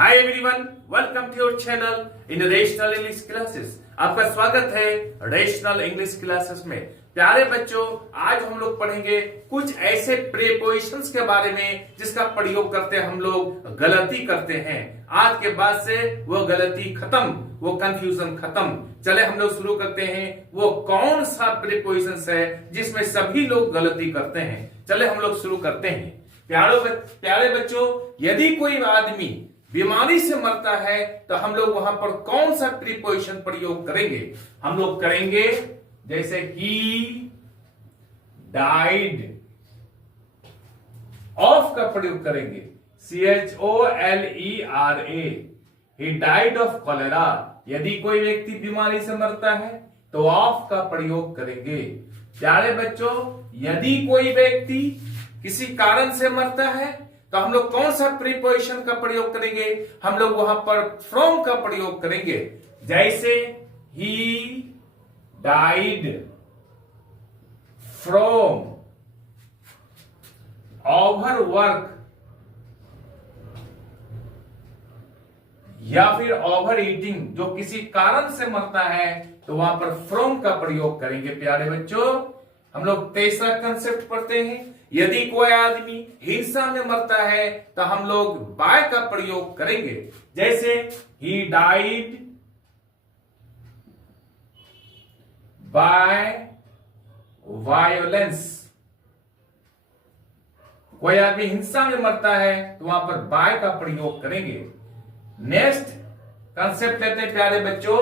Hi everyone, welcome to your channel in rational English classes. आपका स्वागत है rational English classes में। प्यारे बच्चों, आज हम लोग पढ़ेंगे कुछ ऐसे प्रीपोजिशंस के बारे में जिसका प्रयोग करते हम लोग गलती करते हैं। आज के बाद से वो गलती खत्म, वो कंफ्यूजन खत्म। चले हम लोग शुरू करते हैं। वो कौन सा प्रीपोजिशंस है जिसमें सभी लोग गलती करते हैं? चले हम लोग शुरू करते हैं। प्यारे बच्चों, यदि कोई आदमी बीमारी से मरता है तो हम लोग वहां पर कौन सा प्रीपोजिशन प्रयोग करेंगे? हम लोग करेंगे जैसे ही डाइड, ऑफ का प्रयोग करेंगे, CHOLERA, he died of cholera. यदि कोई व्यक्ति बीमारी से मरता है तो ऑफ का प्रयोग करेंगे। प्यारे बच्चों, यदि कोई व्यक्ति किसी कारण से मरता है तो हम लोग कौन सा प्रीपोजिशन का प्रयोग करेंगे? हम लोग वहां पर फ्रॉम का प्रयोग करेंगे। जैसे ही डाइड फ्रॉम ओवरवर्क या फिर ओवर ईटिंग, जो किसी कारण से मरता है तो वहां पर फ्रॉम का प्रयोग करेंगे। प्यारे बच्चों, हम लोग तीसरा कंसेप्ट पढ़ते हैं। यदि कोई आदमी हिंसा में मरता है तो हम लोग बाय का प्रयोग करेंगे। जैसे ही डाइड बाय वायोलेंस। कोई आदमी हिंसा में मरता है तो वहां पर बाय का प्रयोग करेंगे। नेक्स्ट कंसेप्ट लेते हैं प्यारे बच्चों।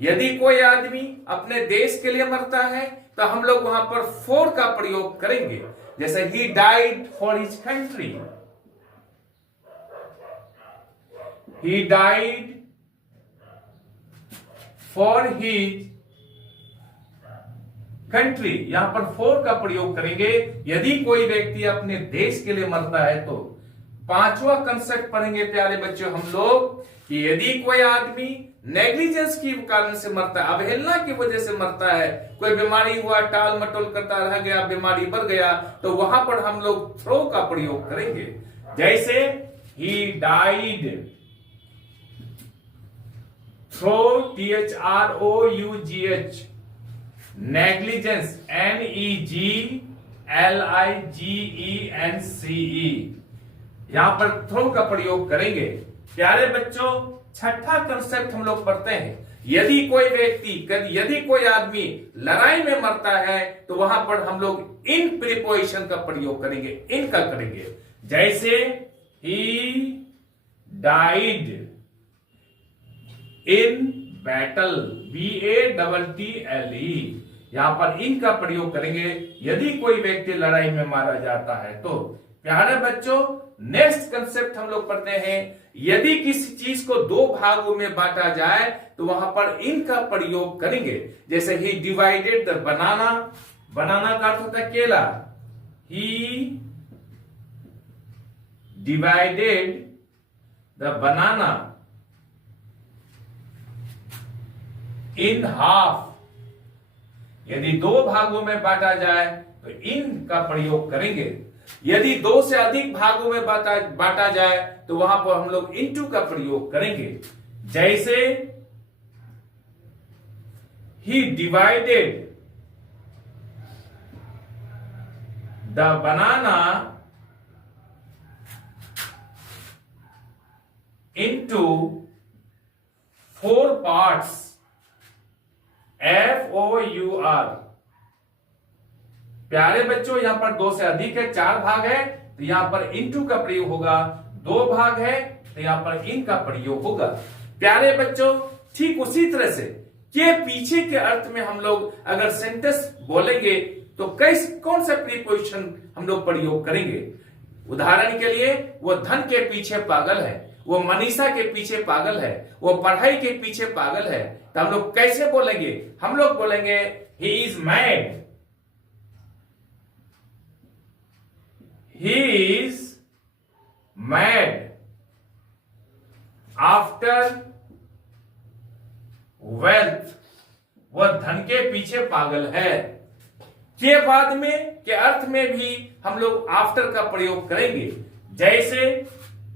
यदि कोई आदमी अपने देश के लिए मरता है तो हम लोग वहां पर फॉर का प्रयोग करेंगे। जैसे ही died for his country, he died for his country, यहां पर फॉर का प्रयोग करेंगे यदि कोई व्यक्ति अपने देश के लिए मरता है तो। पांचवा कंसेप्ट पढ़ेंगे प्यारे बच्चों हम लोग कि यदि कोई आदमी नेग्लिजेंस की कारण से मरता है, अवहेलना की वजह से मरता है, कोई बीमारी हुआ, टाल मटोल करता रह गया, बीमारी बढ़ गया, तो वहां पर हम लोग थ्रो का प्रयोग करेंगे। जैसे ही died through, THROUGH, negligence, NEGLIGENCE, यहां पर थ्रो का प्रयोग करेंगे। प्यारे बच्चों, छठा कंसेप्ट हम लोग पढ़ते हैं। यदि कोई आदमी लड़ाई में मरता है तो वहां पर हम लोग इन प्रीपोजिशन का प्रयोग करेंगे, इनका करेंगे। जैसे ही डाइड इन बैटल, BATTLE, यहां पर इनका प्रयोग करेंगे यदि कोई व्यक्ति लड़ाई में मारा जाता है तो। प्यारे बच्चों, नेक्स्ट कंसेप्ट हम लोग पढ़ते हैं। यदि किसी चीज को दो भागों में बांटा जाए तो वहां पर इनका प्रयोग करेंगे। जैसे ही डिवाइडेड द बनाना, बनाना का अर्थ होता है केला, he divided the banana in half. यदि दो भागों में बांटा जाए तो इन का प्रयोग करेंगे। यदि दो से अधिक भागों में बांटा जाए तो वहां पर हम लोग इनटू का प्रयोग करेंगे। जैसे he divided the banana into 4 parts, FOUR। प्यारे बच्चों, यहां पर दो से अधिक है, 4 भाग है तो यहां पर इनटू का प्रयोग होगा। 2 भाग है तो यहां पर इन का प्रयोग होगा। प्यारे बच्चों, ठीक उसी तरह से के पीछे के अर्थ में हम लोग अगर सेंटेंस बोलेंगे तो कौन सा प्रीपोजिशन हम लोग प्रयोग करेंगे? उदाहरण के लिए, वो धन के पीछे पागल है, वो मनीषा के पीछे पागल है, वो पढ़ाई के पीछे पागल है, तो हम लोग कैसे बोलेंगे? हम लोग बोलेंगे he is mad, he is mad after wealth, वह धन के पीछे पागल है। के बाद में के अर्थ में भी हम लोग आफ्टर का प्रयोग करेंगे। जैसे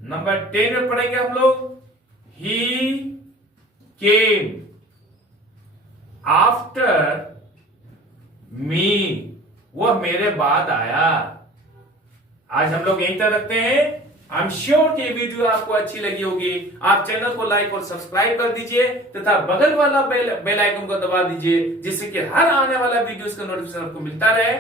नंबर 10 में पढ़ेंगे हम लोग ही केम आफ्टर मी, वह मेरे बाद आया। आज हम लोग यहीं तक रखते हैं। आई एम श्योर कि ये वीडियो आपको अच्छी लगी होगी। आप चैनल को लाइक और सब्सक्राइब कर दीजिए तथा बगल वाला बेल आइकन को दबा दीजिए, जिससे कि हर आने वाला वीडियो का नोटिफिकेशन आपको मिलता रहे।